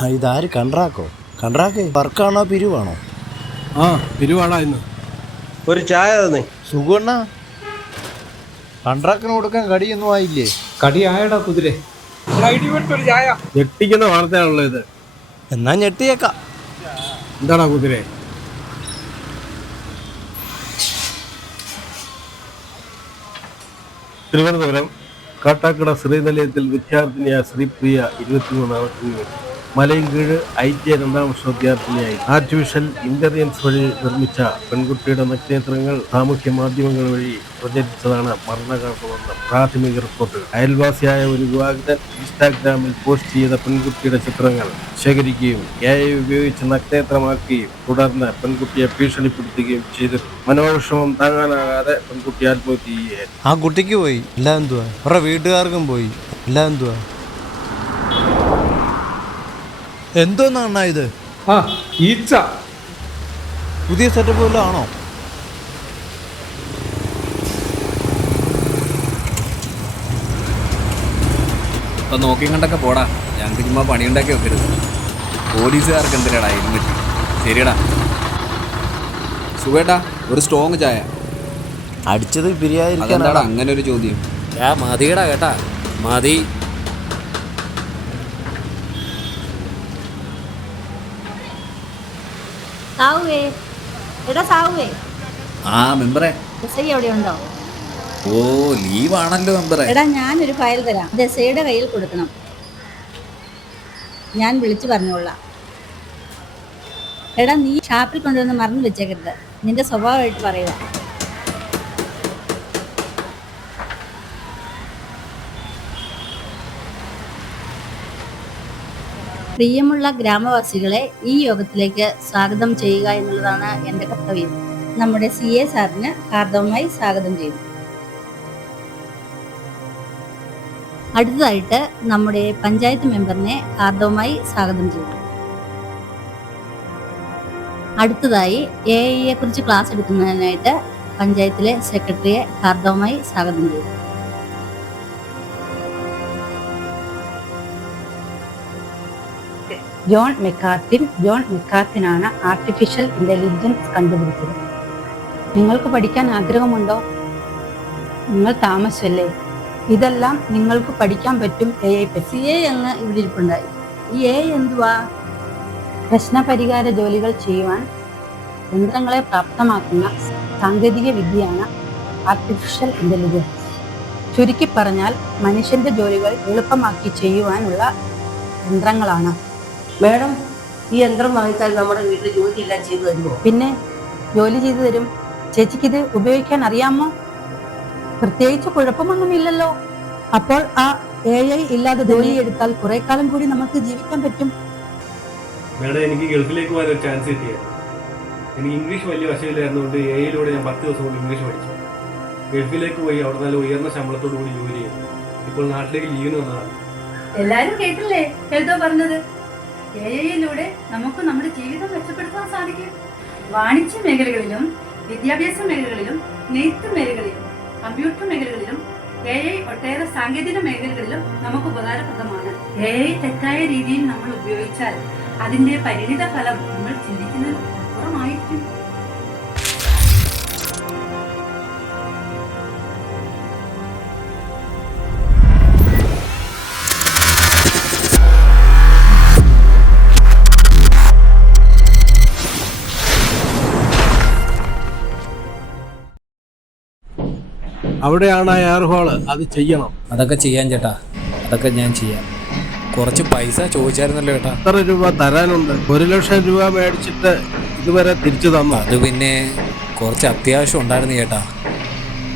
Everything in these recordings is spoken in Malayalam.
ഇതാര് കണ്ട്രാക്കോ? കണ്ട്രാക്കേ വർക്കാണോ പിരിവാണോ? ആ പിരിവാടാ ഇന്ന്. ഒരു ചായ തന്നെ. സുഖണ്ണ, കണ്ട്രാക്കിന് കൊടുക്കാൻ കടിയൊന്നും ആയില്ലേ? കടി ആയടാ കുതിരെ. ചായ. ഞെട്ടിക്കുന്ന വാർത്തയാണല്ലോ ഇത്. എന്നാ ഞെട്ടിയേക്കാം. എന്താടാ കുതിരെ? തിരുവനന്തപുരം കാട്ടാക്കട ശ്രീനിലയത്തിൽ വിദ്യാർത്ഥിനിയായ ശ്രീപ്രിയ 23 മലയൻകീഴ് IT രണ്ടാം വർഷ വിദ്യാർത്ഥിനിയായി ആർട്ടിഫിഷ്യൽ ഇന്റലിജൻസ് വഴി നിർമ്മിച്ച പെൺകുട്ടിയുടെ നഗ്നേത്രങ്ങൾ സാമൂഹ്യ മാധ്യമങ്ങൾ വഴി പ്രചരിച്ചതാണ് മരണകാരണമെന്ന് പ്രാഥമിക റിപ്പോർട്ട്. അയൽവാസിയായ ഒരു വിവാഹിതൻ ഇൻസ്റ്റാഗ്രാമിൽ പോസ്റ്റ് ചെയ്ത പെൺകുട്ടിയുടെ ചിത്രങ്ങൾ ശേഖരിക്കുകയും AI ഉപയോഗിച്ച് നഗ്നേത്രമാക്കുകയും തുടർന്ന് പെൺകുട്ടിയെ ഭീഷണിപ്പെടുത്തുകയും ചെയ്തു. മനോവിഷമം താങ്ങാനാകാതെ പെൺകുട്ടി ആത്മഹത്യ ചെയ്യുകയായിരുന്നു. ആ കുട്ടിക്ക് പോയി, എല്ലാം എന്തുവാ? അവരുടെ വീട്ടുകാർക്കും പോയി, എല്ലാം എന്തുവാ? എന്തോന്നാ ഇത്? ഈച്ച. പുതിയ സെറ്റപ്പ് വല്ലതും ആണോ? അപ്പം നോക്കി കണ്ടൊക്കെ പോടാ. ഞങ്ങൾക്ക് ചുമ്മാ പണിയുണ്ടാക്കി വെക്കരുത്. പോലീസുകാർക്ക് എന്തിനാടാ ഹെൽമെറ്റ്? ശരിയടാ സുഖേട്ടാ, ഒരു സ്ട്രോങ് ചായ. അടിച്ചത് പിരിയാതിരിക്കാനാടാ അതെന്താടാ അങ്ങനെ ഒരു ചോദ്യം? മതിയടാ കേട്ടാ, മതി. ആ മെമ്പറെ. അവിടെ ഉണ്ടോ? ഓ ലീവാണല്ലോ മെമ്പറെ. എടാ ഞാനൊരു ഫയൽ തരാം, ദസയുടെ കയ്യിൽ കൊടുക്കണം. ഞാൻ വിളിച്ചു പറഞ്ഞോളാം. എടാ നീ ഷാപ്പിൽ കൊണ്ടുവന്ന് മറന്നു വെച്ചേക്കരുത്. നിന്റെ സ്വഭാവമായിട്ട് പറയുക. പ്രിയമുള്ള ഗ്രാമവാസികളെ, ഈ യോഗത്തിലേക്ക് സ്വാഗതം ചെയ്യുക എന്നുള്ളതാണ് എൻ്റെ കർത്തവ്യം. നമ്മുടെ CA സാറിന് ഹാർദവമായി സ്വാഗതം ചെയ്യുന്നു. അടുത്തതായിട്ട് നമ്മുടെ പഞ്ചായത്ത് മെമ്പറിനെ ഹാർദവമായി സ്വാഗതം ചെയ്യുന്നു. അടുത്തതായി AI കുറിച്ച് ക്ലാസ് എടുക്കുന്നതിനായിട്ട് പഞ്ചായത്തിലെ സെക്രട്ടറിയെ ഹാർദവമായി സ്വാഗതം ചെയ്യുന്നു. ജോൺ മെക്കാർത്തിനാണ് ആർട്ടിഫിഷ്യൽ ഇന്റലിജൻസ് കണ്ടുപിടിച്ചത്. നിങ്ങൾക്ക് പഠിക്കാൻ ആഗ്രഹമുണ്ടോ? നിങ്ങൾ താമസമല്ലേ? ഇതെല്ലാം നിങ്ങൾക്ക് പഠിക്കാൻ പറ്റും. AI പറ്റി. CA അങ്ങ് ഇവിടെ ഇരിപ്പുണ്ടായി. ഈ AI എന്തുവാ? പ്രശ്നപരിഹാര ജോലികൾ ചെയ്യുവാൻ യന്ത്രങ്ങളെ പ്രാപ്തമാക്കുന്ന സാങ്കേതിക വിദ്യയാണ് ആർട്ടിഫിഷ്യൽ ഇന്റലിജൻസ്. ചുരുക്കി പറഞ്ഞാൽ മനുഷ്യന്റെ ജോലികൾ എളുപ്പമാക്കി ചെയ്യുവാനുള്ള യന്ത്രങ്ങളാണ്. മേഡം, ഈ യന്ത്രം വാങ്ങിച്ചാൽ നമ്മുടെ വീട്ടിൽ ജോലിയെല്ലാം ചെയ്തു തരുമോ? പിന്നെ ജോലി ചെയ്തു തരും. ചേച്ചിക്കിത് ഉപയോഗിക്കാൻ അറിയാമോ? പ്രത്യേകിച്ച് കുഴപ്പമൊന്നുമില്ലല്ലോ. അപ്പോൾ ആ AI ഇല്ലാതെ ജോലി എടുത്താൽ കുറെ കാലം കൂടി നമുക്ക് ജീവിക്കാൻ പറ്റും. മേഡം, എനിക്ക് ഗൾഫിലേക്ക് പോകാൻ ഒരു ചാൻസ് കിട്ടിയായിരുന്നു. എനിക്ക് ഇംഗ്ലീഷ് വലിയ വശമില്ലായിരുന്നുകൊണ്ട് AI ഞാൻ 10 ദിവസം കൊണ്ട് ഇംഗ്ലീഷ് പഠിച്ചു. ഗൾഫിലേക്ക് പോയി അവിടെ നല്ല ഉയർന്ന ശമ്പളത്തോടു കൂടി ജോലി ചെയ്തു. ഇപ്പോൾ നാട്ടിലേക്ക് ലീവിന് വന്നതാണ്. എല്ലാരും കേട്ടില്ലേ എന്തോ പറഞ്ഞത്? AI നമുക്ക് നമ്മുടെ ജീവിതം മെച്ചപ്പെടുത്താൻ സാധിക്കും. വാണിജ്യ മേഖലകളിലും വിദ്യാഭ്യാസ മേഖലകളിലും നെയ്ത്ത് മേഖലകളിലും കമ്പ്യൂട്ടർ മേഖലകളിലും AI ഒട്ടേറെ സാങ്കേതിക മേഖലകളിലും നമുക്ക് ഉപകാരപ്രദമാണ്. AI തെറ്റായ രീതിയിൽ നമ്മൾ ഉപയോഗിച്ചാൽ അതിന്റെ പരിണിത ഫലം നമ്മൾ ചിന്തിക്കുന്നതിന് അപ്പുറമായിരിക്കും. അവിടെയാണ് ആ എയർ ഹോള്. അത് ചെയ്യണം. അതൊക്കെ ചെയ്യാൻ ചേട്ടാ, അതൊക്കെ ഞാൻ ചെയ്യാം. കുറച്ച് പൈസ ചോദിച്ചായിരുന്നല്ലോ ചേട്ടാ. എത്ര രൂപ തരാനുണ്ട്? 1 ലക്ഷം രൂപ മേടിച്ചിട്ട് ഇതുവരെ തിരിച്ചു തന്നു. അത് പിന്നെ കുറച്ച് അത്യാവശ്യം ഉണ്ടായിരുന്നു ചേട്ടാ.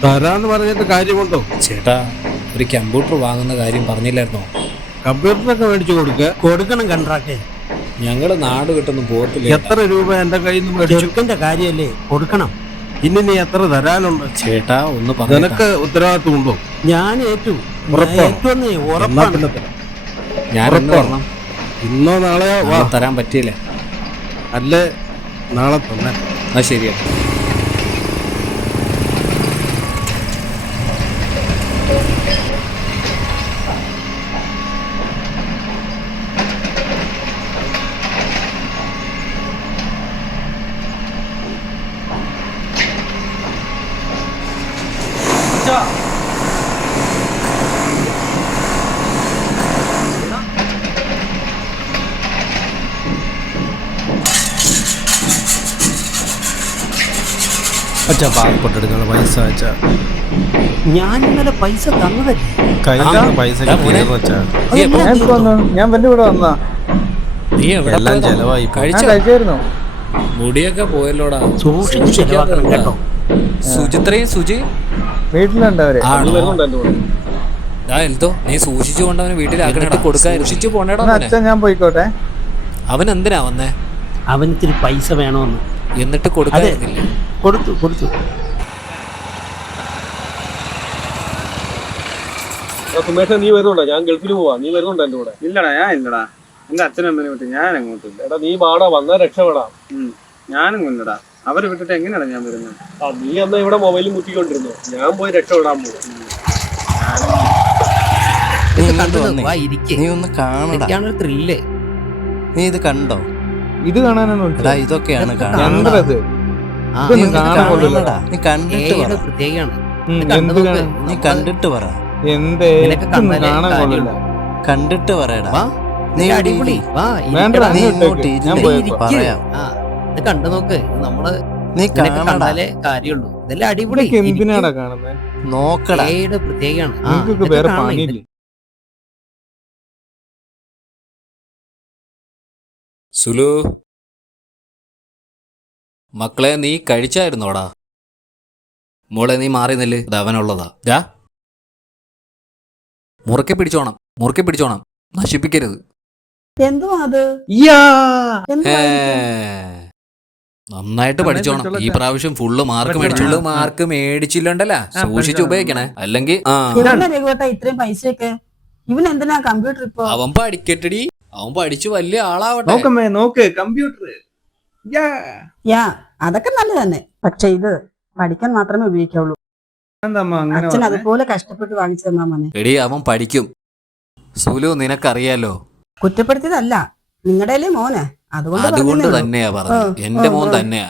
തരാന്ന് പറഞ്ഞിട്ട് കാര്യമുണ്ടോ? ചേട്ടാ, ഒരു കമ്പ്യൂട്ടർ വാങ്ങുന്ന കാര്യം പറഞ്ഞില്ലായിരുന്നോ? കമ്പ്യൂട്ടറൊക്കെ മേടിച്ചു കൊടുക്കണം. കണ്ട്രാക്കേ, ഞങ്ങൾ നാട് വിട്ടൊന്നും പോകത്തില്ല. എത്ര രൂപ എന്റെ കയ്യിൽ നിന്ന് മേടിച്ചു? കാര്യല്ലേ, കൊടുക്കണം. ഇനി നീ എത്ര തരാനുണ്ട്? ചേട്ടാ ഒന്ന് പറഞ്ഞു. നിനക്ക് ഉത്തരവാദിത്വം ഉണ്ടോ? ഞാൻ ഏറ്റു. ഞാൻ പറഞ്ഞു. ഇന്നോ നാളെയോ തരാൻ പറ്റിയില്ല. അല്ലേ നാളെ തന്നെ. അത് ശരിയാണ്. അച്ഛാ പാസ്പോർട്ട് പൈസ അച്ഛാ ഞാൻ ഇന്നലെ പൈസ തന്നതല്ലേ? കയ്യിലാണ് പൈസ കിട്ടിയത് അച്ഛാ. ഞാൻ എന്റെ ഇവിടെ വന്നാ നീ എവിടെ എല്ലാം പോയതാ? ചെലവായി കഴിച്ചോ? കഴിച്ചായിരുന്നു. മുടിയൊക്കെ പോയല്ലോടാ. സൂക്ഷിച്ച് ചെലവാക്കണം കേട്ടോ. സുചിത്രയും സുജി വീട്ടിലുണ്ട് അവര്. എൽത്തോ നീ സൂക്ഷിച്ചു കൊണ്ട് അവന് വീട്ടിലാക്കിട്ട് കൊടുക്കാൻ സൂക്ഷിച്ചു പോണേടാ എന്നാ അവനെ. അച്ഛൻ ഞാൻ പോയിക്കോട്ടെ. അവൻ എന്തിനാ വന്നേ? അവനിത്തിരി പൈസ വേണമെന്ന്. എന്നിട്ട് കൊടുക്കാതിരുന്നില്ലേ? കൊടുത്തു. സുമേഷ നീ വരുന്നുണ്ടോ? ഞാൻ ഗൾഫിൽ പോവാ. നീ വരുന്നുണ്ടോ എന്റെ കൂടെ? ഇല്ലടാ ഞാൻ ഇല്ലടാ. എന്റെ അച്ഛനമ്മനെ വിട്ട് ഞാൻ എങ്ങോട്ടില്ല. എടാ നീ പാടാ, വന്നാ രക്ഷപ്പെടാം. ഞാനും കൊല്ലടാ. അവരെ വിട്ടിട്ട് എങ്ങനെയാണ് ഞാൻ വരുന്നത്? നീ എന്നാ ഇവിടെ മൊബൈലിൽ മുക്കിക്കൊണ്ടിരുന്നു. ഞാൻ പോയി രക്ഷപ്പെടാൻ പോകും. നീ ഇങ്ങോട്ട് വന്നേ. വാ, ഇരിക്ക്. നീ ഒന്ന് കാണടാ. എനിക്കാണൊരു ത്രില്ല്. നീ ഇത് കണ്ടോ? ഇത് കാണാനാണോ? എടാ ഇതൊക്കെയാണ് കാണാൻ. എന്തത്? ആ, നീ ഇതൊന്നും ഒന്ന് കാണാൻ കൊള്ളില്ലടാ. കാണടാ. നീ കണ്ടിട്ട് പറ. ഏയുടെ പ്രത്യേകമാണ്. എന്ത് കാണാൻ? നീ കണ്ടിട്ട് പറ. എന്തേ നിനക്ക് ഇതൊന്നും കണ്ടാലേ കാണാൻ കൊള്ളില്ല. കണ്ടിട്ട് പറയടാ. വാ, നീ ഇത് ഇവിടെ അടിപൊളി. ഇരി. വാ, വേണ്ടടാ, ഇരിക്കടാ. നീ നീ ഇങ്ങോട്ട് ഇട്ടേക്ക്. ഞാൻ ഇരി. പോയപ്പോ പറയാം. ആ, ഇത് കണ്ടു നോക്ക്. ഇത് നമ്മള് നീ നിനക്ക് കാണടാ. കണ്ടാലേ കാര്യമുള്ളൂ. ഇതെല്ലാം അടിപൊളി. ഇതൊക്കെ എന്തിനാടാ കാണുന്നത്? നോക്കടാ. ഏയുടെ പ്രത്യേകമാണ്. നിങ്ങൾക്കൊക്കെ വേറെ പണിയില്ലേ? സുലു, മക്കളെ നീ കഴിച്ചായിരുന്നോടാ? മോളെ നീ മാറി നെല്ല്, ഇത് അവനുള്ളതാ. മുറുക്കെ പിടിച്ചോണം, നശിപ്പിക്കരുത്. എന്തുവാ അത്? എന്തുവാ ഇത്? നന്നായിട്ട് പഠിച്ചോണം. ഈ പ്രാവശ്യം ഫുള്ള് മാർക്ക് മേടിച്ചുള്ളൂ. മാർക്ക് മേടിച്ചില്ലണ്ടല്ല, സൂക്ഷിച്ച് ഉപയോഗിക്കണേ. അല്ലെങ്കിൽ എവിടെ രഘുവേട്ടാ ഇത്രയും പൈസയൊക്കെ? ഇവൻ എന്തിനാ കമ്പ്യൂട്ടർ ഇപ്പൊ? അവൻ പഠിക്കട്ടടി, അവൻ പഠിച്ചു വലിയ ആളാവട്ടെ. നോക്കമ്മേ നോക്ക് കമ്പ്യൂട്ടർ. യാ അതൊക്കെ നല്ലത് തന്നെ. പക്ഷെ ഇത് പഠിക്കാൻ മാത്രമേ ഉപയോഗിക്കാവുള്ളൂ. അച്ഛൻ അതുപോലെ കഷ്ടപ്പെട്ട് വാങ്ങിച്ചു തന്നാ മോനെ. എടി അവൻ പഠിക്കും. സുലു നിനക്കറിയാലോ. കുറ്റപ്പെടുത്തിയതല്ല, നിങ്ങളുടെയല്ലേ മോനെ, അതുകൊണ്ട് അതുകൊണ്ട് പറഞ്ഞതേ ഉള്ളൂ. തന്നെയാ പറഞ്ഞത്. എന്റെ മോൻ തന്നെയാ.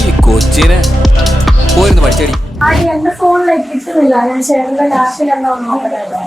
ഈ കൊച്ചിനെ പോയിരുന്നു പഠിച്ചടി. എന്റെ ഫോണിലേക്ക് കിട്ടുന്നില്ല. ഞാൻ ചേട്ടന്റെ ലാസ്റ്റിൽ എന്താ നോക്കണല്ലോ.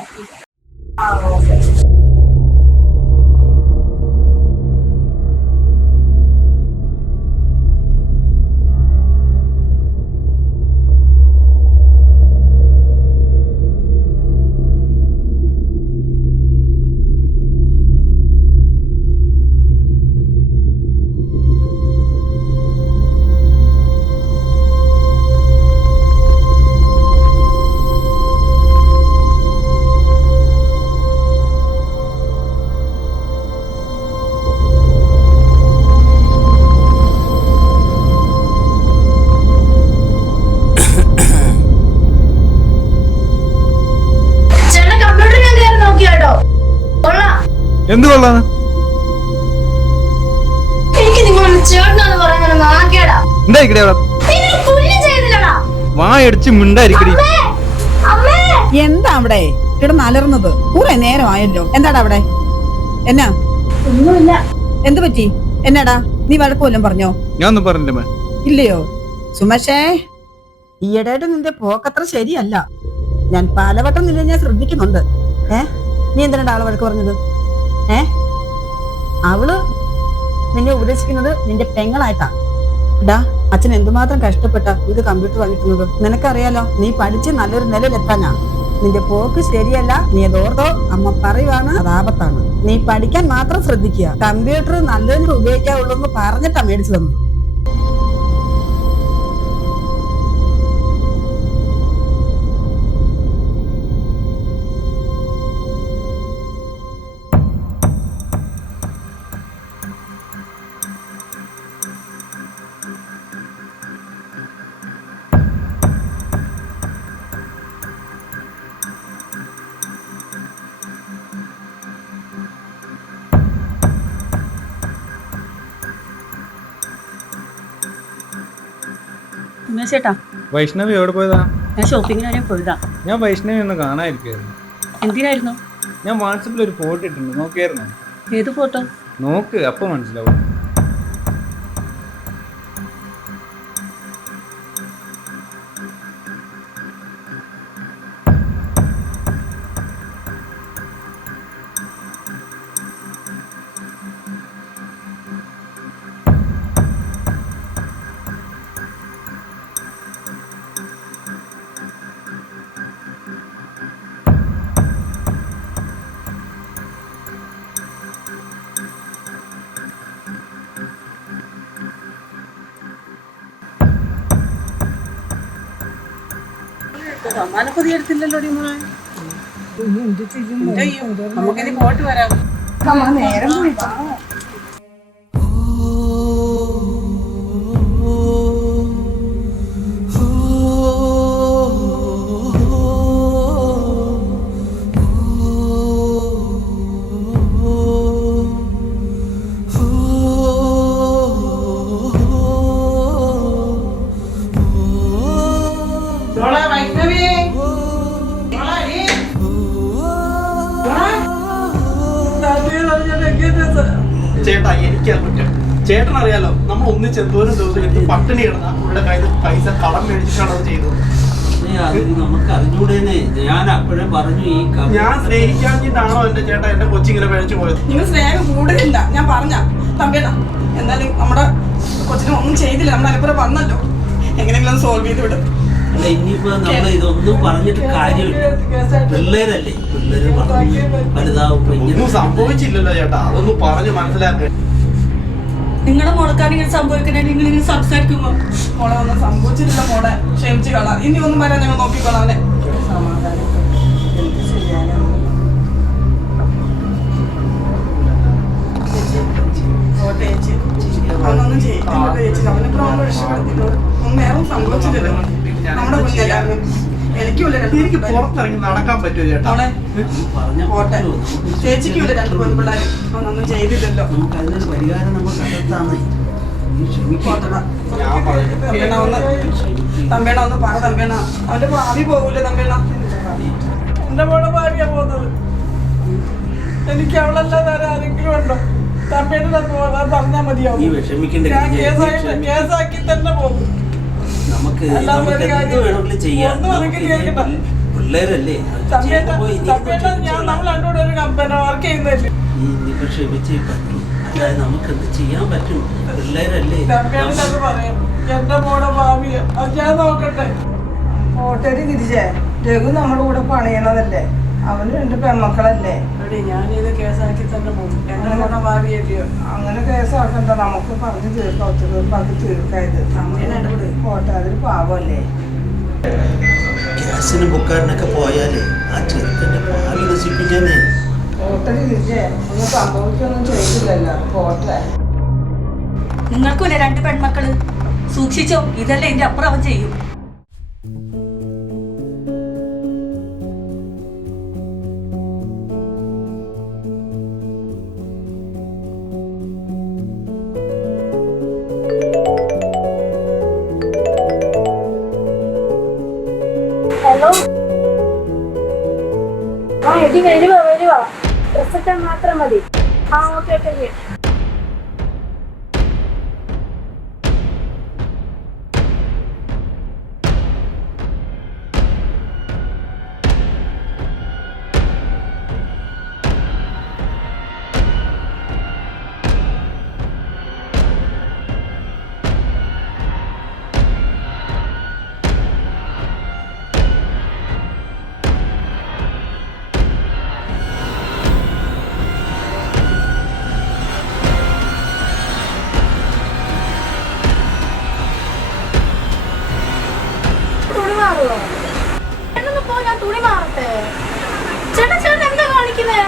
എന്ത് കൊള്ളാന്ന്? എനിക്ക് നിങ്ങളൊന്ന് ചേട്ടനാന്ന് പറയാൻ നാക്കേടാ. എന്തായിക്കടേ അവിടെ? വായടിച്ച് മിണ്ടായിരിക്കടി. എന്താ അവിടെ കിടന്ന് അലർന്നത്? കുറെ നേരമായല്ലോ. എന്താടാ അവിടെ? എന്നാ? ഒന്നുമില്ല. എന്ത് പറ്റി? എന്നാടാ നീ വഴക്കുവല്ലോ പറഞ്ഞോ? ഞാൻ ഒന്നും പറഞ്ഞില്ല. ഇല്ലയോ സുമേഷേ? ഈയിടെയായിട്ട് നിന്റെ പോക്കത്ര ശരിയല്ല. ഞാൻ പലവട്ടം നിന്നെ ഞാൻ ശ്രദ്ധിക്കുന്നുണ്ട്. നീ എന്തിനാ ആളെ വഴക്ക് പറഞ്ഞത്? അവള് നിന്നെ ഉപദേശിക്കുന്നത് നിന്റെ പെങ്ങളായിട്ടാ. ഡാ അച്ഛൻ എന്തുമാത്രം കഷ്ടപ്പെട്ട ഇത് കമ്പ്യൂട്ടർ വാങ്ങിക്കുന്നത് നിനക്കറിയാലോ. നീ പഠിച്ച് നല്ലൊരു നിലയിലെത്താനാ. നിന്റെ പോക്ക് ശരിയല്ല. നീ അതോർത്തോ. അമ്മ പറയുവാണ്, അത് ആപത്താണ്. നീ പഠിക്കാൻ മാത്രം ശ്രദ്ധിക്കുക. കമ്പ്യൂട്ടർ നല്ലതിന് ഉപയോഗിക്കാവുള്ളൂ എന്ന് പറഞ്ഞിട്ടാ മേടിച്ചു തന്നത്. ചേട്ടാ വൈഷ്ണവി എവിടെ പോയതാ? ഞാൻ ഷോപ്പിങ്ങിന് വരെ പോയതാ. ഞാൻ വൈഷ്ണവി ഒന്ന് കാണാതിരിക്കായിരുന്നു. എന്തിനായിരുന്നു? ഞാൻ വാട്സപ്പിൽ ഒരു ഫോട്ടോ ഇട്ടിട്ടുണ്ട്, നോക്കിയായിരുന്നു? ഏത് ഫോട്ടോ? നോക്ക്, അപ്പൊ മനസ്സിലാവും. സമ്മാനപ്പൊതി എടുത്തില്ലല്ലോ മോളെ. നമുക്കിനി പോയിട്ട് വരാം. നേരം പോയി ചേട്ടാ എനിക്കാ കുറ്റം. ചേട്ടൻ അറിയാലോ നമ്മൾ ഒന്നിച്ച് എന്തോരം ദിവസം എടുത്ത് പട്ടിണി കിടന്ന അവരുടെ കയ്യിൽ പൈസ കടം മേടിച്ചിട്ടാണ് അത് ചെയ്തത്. നമുക്ക് അറിഞ്ഞൂടേനെ. ഞാൻ അപ്പോഴേ പറഞ്ഞു ഞാൻ സ്നേഹിക്കാഞ്ഞിട്ടാണോ എന്റെ ചേട്ടാ എന്റെ കൊച്ചിങ്ങനെ പഴിച്ചു പോയത്? നിങ്ങൾ സ്നേഹം കൂടുതലില്ല. ഞാൻ പറഞ്ഞ തമ്പേണ എന്തായാലും നമ്മുടെ കൊച്ചിനെ ഒന്നും ചെയ്തില്ല. നമ്മൾ അനുപ്പുറം വന്നല്ലോ, എങ്ങനെയെങ്കിലും സോൾവ് ചെയ്ത് വിടും. ഇനിയിപ്പോ നമ്മൾ ഇതൊന്നും പറഞ്ഞിട്ട് കാര്യമില്ല. പിള്ളേരല്ലേ, പിള്ളേര് വലുതാവും. ഒന്നും സംഭവിച്ചില്ലല്ലോ ചേട്ടാ, അതൊന്നും പറഞ്ഞ് മനസ്സിലാക്കുക. നിങ്ങളുടെ മോളക്കാണെങ്കിൽ സംഭവിക്കണേ നിങ്ങൾ ഇനി സംസാരിക്കുമ്പോ മോളെ ഒന്നും സംഭവിച്ചിട്ടില്ല. മോളെ ക്ഷമിച്ച് കളാം. ഇനി ഒന്നും വരാൻ ഞങ്ങൾ നോക്കിക്കോളാം അവനെ. അവനൊന്നും ചെയ്യില്ല ചേച്ചി. അവനിപ്പോ അവനെ രക്ഷപ്പെടുത്തിട്ടോ ഒന്നും വേറെ സംഭവിച്ചില്ലല്ലോ. നമ്മുടെ കുഞ്ഞല്ലായിരുന്നു. എനിക്ക് പുറത്തിറങ്ങി നടക്കാൻ പറ്റുമോ ചേട്ടാ? പോട്ടെ, ചേച്ചിക്കുമില്ല 2 പെൺപിള്ളേര്. അവനൊന്നും ചെയ്തില്ലല്ലോ. പരിഹാരം നമ്മൾ കണ്ടെത്താമേ. തമ്പേണ ഒന്ന് പറ തമ്പേണ. അവന്റെ ഭാവി പോകൂല തമ്പേണ. എന്റെ മോളെ ഭാവിയാ പോകുന്നത്. എനിക്ക് അവളല്ലാതെ വേറെ ആരെങ്കിലും ഉണ്ടോ? തമ്പേണ പറഞ്ഞാ മതിയാവും. ഞാൻ കേസാക്കി തന്നെ പോകും. നമുക്ക് എന്ത് വേണമെങ്കിലും ചെയ്യാം. പിള്ളേരല്ലേ, നമ്മൾ രണ്ടുകൂടെ ഒരു കമ്പനി വർക്ക് ചെയ്യുന്നില്ലേ? ഇനിയിപ്പോ ക്ഷമിച്ചേ പറ്റും. അതായത് നമുക്ക് എന്ത് ചെയ്യാൻ പറ്റും? പിള്ളേരല്ലേ. അത് പറയാം. എന്റെ മോടെ ഭാവിയ അത് ഞാൻ നോക്കട്ടെ. ഹോട്ടലിൽ തിരിച്ചേ രഘു നമ്മുടെ കൂടെ പണിയണതല്ലേ. അവന് 2 പെൺമക്കളല്ലേ. ഞാനിത് കേസാക്കി തന്നെ പോകും. എന്റെ മോടെ ഭാവിയല്ലയോ. അങ്ങനെ കേസാക്കണ്ട, നമുക്ക് പറഞ്ഞു തീർക്കാം. ഒത്തുതീർപ്പാക്കി തീർക്കായത് അങ്ങനെ പോട്ടെ. അതൊരു പാവല്ലേ. ഗ്യാസിന് ബുക്കാരനൊക്കെ പോയാലേ ആ ചെറുക്കന്റെ ഭാവി നശിപ്പിക്കാനേ. ഹോട്ടലിൽ തിരിച്ചേ ഒന്നും സംഭവിക്കൊന്നും ചെയ്തില്ലല്ലോ. പോട്ടെ. നിങ്ങൾക്കുമില്ലേ 2 പെൺമക്കള്? സൂക്ഷിച്ചോ, ഇതല്ലേ എന്റെ അപ്പുറം അവൻ ചെയ്യും. ഹലോ, എടി വരുവാ. ഡ്രസ് ഇട്ടാൽ മാത്രം മതി. ഓക്കെ. ഞാൻ തുണി മാറട്ടെ. ചേട്ടൻ എന്താ കാണിക്കുന്നേ?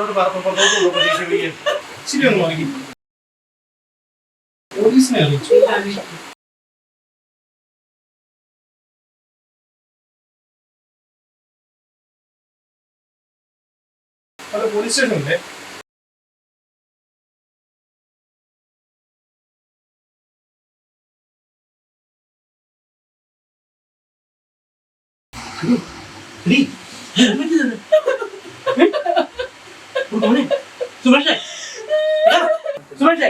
എന്നോട് പറഞ്ഞോളൂ പ്രതീക്ഷ വിളിക്കാൻ. ശരി ഒന്ന് നോക്കി പോലീസിനെ അറിയിച്ചു. Hello, police സ്റ്റേഷനല്ലേ? സുമേഷേ സുമേഷേ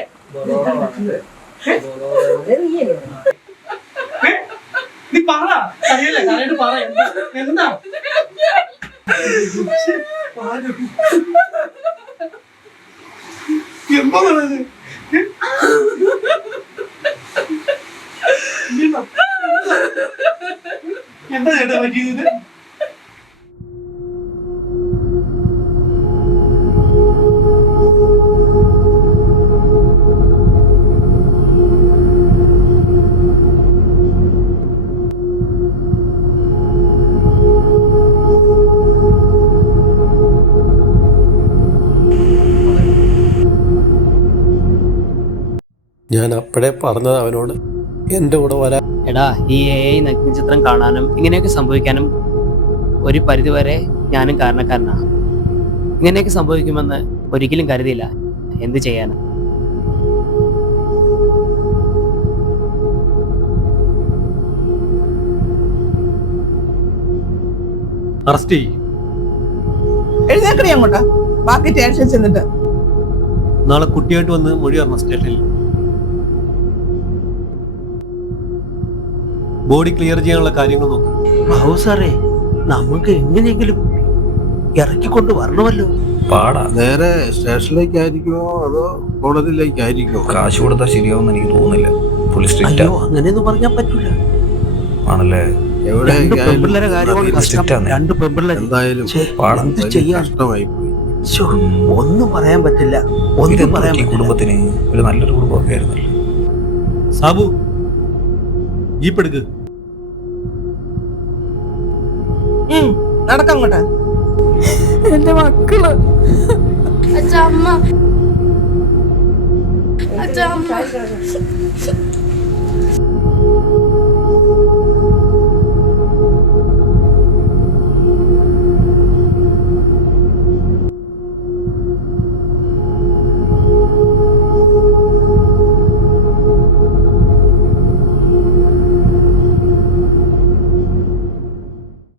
നീ പറ, അറിയില്ല കരയിട്ട് പറ, എന്താ എന്താ ചേട്ടാ പറ്റിയത്? ഞാൻ അപ്പോഴേ പറഞ്ഞത് അവനോട് എൻ്റെ കൂടെ വരാൻ. എടാ, ഈ AI നഗ്നചിത്രം കാണാനും ഇങ്ങനെയൊക്കെ സംഭവിക്കാനും ഒരു പരിധിവരെ ഞാനും കാരണക്കാരനാണ്. ഇങ്ങനെയൊക്കെ സംഭവിക്കുമെന്ന് ഒരിക്കലും കരുതിയില്ല. എന്ത് ചെയ്യാനാ? അറസ്റ്റ് ചെയ്യും. എഴുന്നേക്കണേ അങ്ങോട്ടാ, ബാക്കി ടെൻഷൻ ചെന്നിട്ട്. നാളെ കുട്ടിയായിട്ട് വന്ന് മൊഴി പറഞ്ഞ സ്റ്റേഷനിൽ ബോഡി ക്ലിയർ ചെയ്യാനുള്ള കാര്യങ്ങൾ നോക്ക്. ബാബു സാറേ, നമുക്ക് എങ്ങനെയെങ്കിലും ഇറക്കിക്കൊണ്ട് വരണമല്ലോ. പാടാ. നേരെ സ്റ്റേഷനിലേക്കായിരിക്കുമോ അതോ കോടതിയിലേക്കായിരിക്കുമോ? കാശ് കൊടുത്താൽ ശരിയാവുമെന്ന് എനിക്ക് തോന്നുന്നില്ല. പോലീസ് സ്ട്രിക്റ്റ് അയ്യോ, അങ്ങനെയൊന്നും പറഞ്ഞാൽ പറ്റൂല. ആണല്ലേ? എവിടെ രണ്ട് പെൺപിള്ളേരെ കാര്യമാണ് കഷ്ടം. സ്ട്രിക്റ്റാണ്. രണ്ട് പെൺപിള്ളേർ എന്തായാലും പാടാ. എന്ത് ചെയ്യാൻ? കഷ്ടമായി പോയി. ഒന്നും പറയാൻ പറ്റില്ല. ഒന്നും പറയാൻ ഈ പറ്റില്ല. കുടുംബത്തിന് ഒരു നല്ലൊരു കുടുംബമൊക്കെ ആയിരുന്നല്ലോ. സാബു, ജീപ്പ് എടുക്ക്. നടക്കങ്ങോട്ടാ. എന്റെ മക്കള് അച്ഛമ്മ